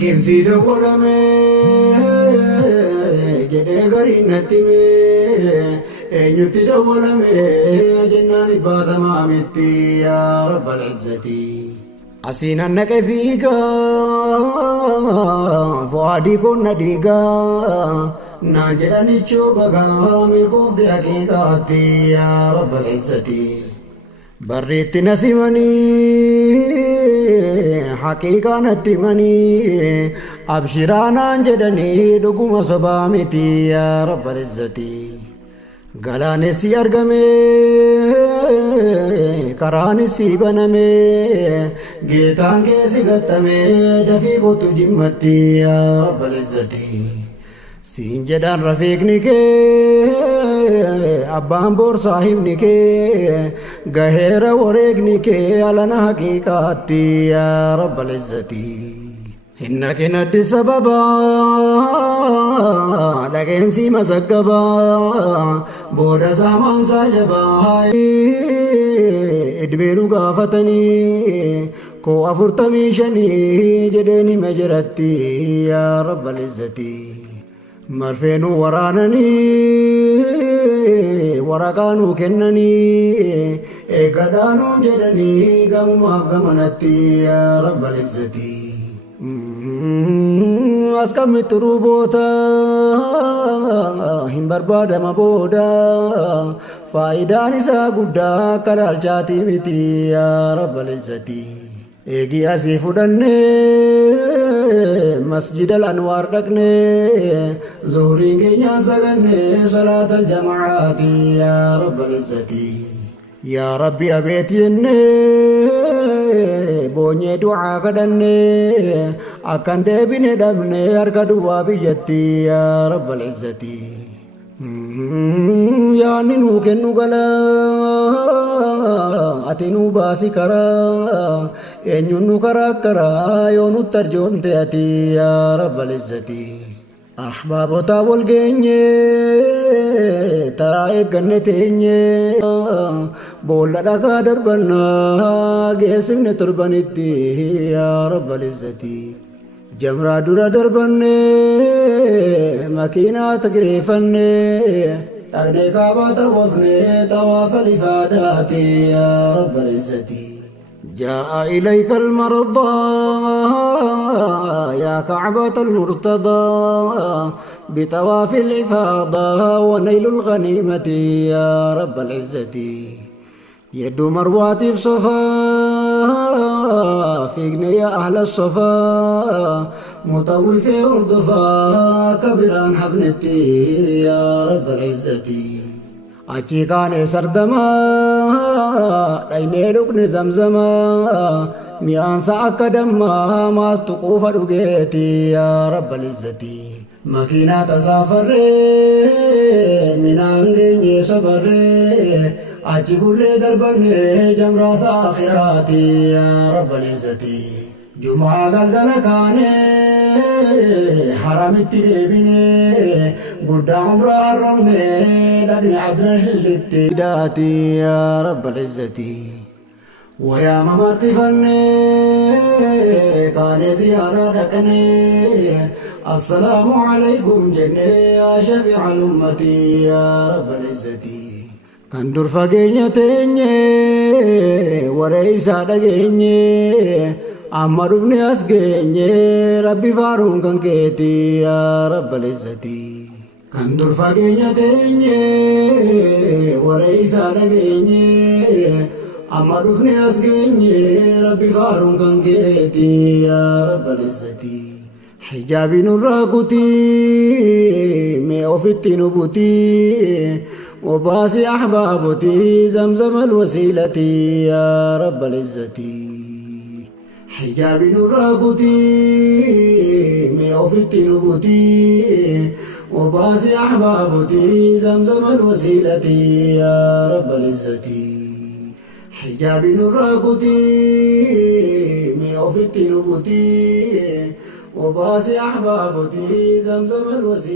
Silkiinsi dawwalame jedhee gariin natti hime eenyutti dawwalame jennaan baatamaa miti yaa rabbal izzati. Asiin annaqe fiigaa fu'aadii koonna dhiigaa naan jedhanichoo bagaa milkoofte haqiiqaatti yaa rabbal izzati. Barreetti na simanii haqiiqaa natti himanii abshiraa naan jedhanii dhuguma sobaa miti yaa rabbal izzati. Galaanessi argame karaanissi baname geetaan keessi gattame dafii kottu jimmatti yaa rabbal izzati. Siin jedhaan rafiiqni kee abbaan boorsaa himni kee gaheera wareegni kee alana haqiiqaatti yaa rabbal izzati. Hinna kenaddi sababa dhageensi masaggaba booda saamaansaa jabaa idmeenu gaafatanii koo 45 jedheen hima jiratti yaa rabbal izzati. Marfeenu waraananii waraqaanuu kennanii eeggadhaanuu jedhanii gamumaaf gamanatti yaa rabbal izzati. Askamitti ruuboota hin barbaadama booda faayidaan isaa guddaa akka laalchaatii miti yaa rabbal izzati. Eegi asii fudhannee masjidal anwaar dhaqnee zuhriin keenyaan sagannee salaatal jamacaati yaa rabbal izzati. Yaa rabbi abeet jennee boonyee du'aa kadhannee akkan deebine dhabnee harka duwwaa biyyatti yaa rabbal izzati. Yaanni nuu kennu galaa ati nuu baasi karaa eenyuun nu karaa yoo nutti arjoomte ati yaa rabbal izzati. Ahbaabota wal geenye taraa eegganne teenye boolla dhagaa darbannaa geessifne torbanitti yaa rabbal izzati. Jamraa dura darbanne makiinaa tagireeffanne dhaqnee kaabaa tawaafne tawaafal ifaadaati yaa rabbal izzati. جاء إليك المرضى يا كعبة المرتضى بطواف الإفاضة ونيل الغنيمة يا رب العزة. يد مرواتي في صفا فيقني يا أهل الصفا مطوفي أردفا كبران حفنتي يا رب العزة. Achi kaane sardama dhaynee dhugne zamzama mi'aansa akka dammaa maaltu quufa dhugeeti yaa rabbal izzati. Makiinaa tasaafarree minaan geenye sabarree achi gurree darbannee jamraasa akhiraati yaa rabbal izzati. Jumaa galgala kaanee haramitti deebinee guddaa umraa harramnee dhaqne adra hillitti daati yaa rabbal izzati. Wayaa mamartifannee kaanee ziyaaraa dhaqnee assalaamu alaykum jennee yaa shafii'al ummati yaa rabbal izzati. Kan dur fageenya teenye waree isaa dhageenye amma dhufne as geenye rabbi faaruun kan keeti yaa rabbal izzati. Kan dur fageenya teenye waree isaa dhageenye amma dhufne as geenye rabbi faaruun kan keeti yaa rabbal izzati. Hijaabii nurraa kutii mee ofitti nu butii وباسي أحبابتي زمزم الوسيلتي يا رب العزة. حجاب نراقتي ميوفت نبتي وباسي أحبابتي زمزم الوسيلتي يا رب العزة. حجاب نراقتي ميوفت نبتي وباسي أحبابتي زمزم الوسيلة.